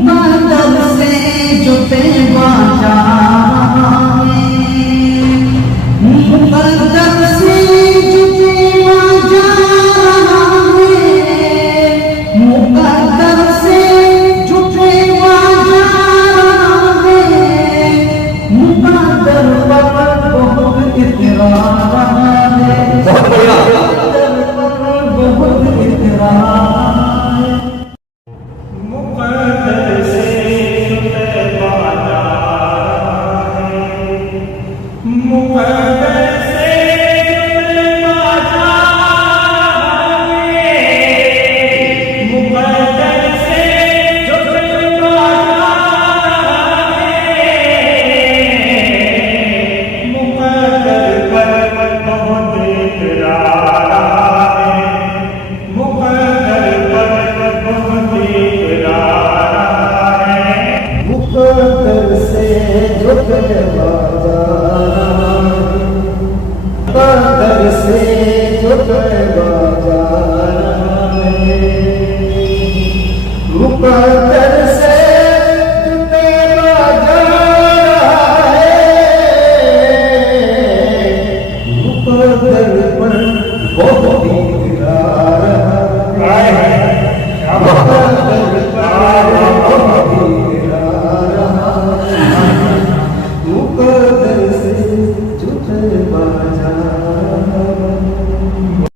मुकद्दर से जुटे बाजा मुकद्दर से जुटे बाजा मुकद्दर से जुटे बाजा मुकद्दर पर बहुत इतरार है बहुत इतरार बहुत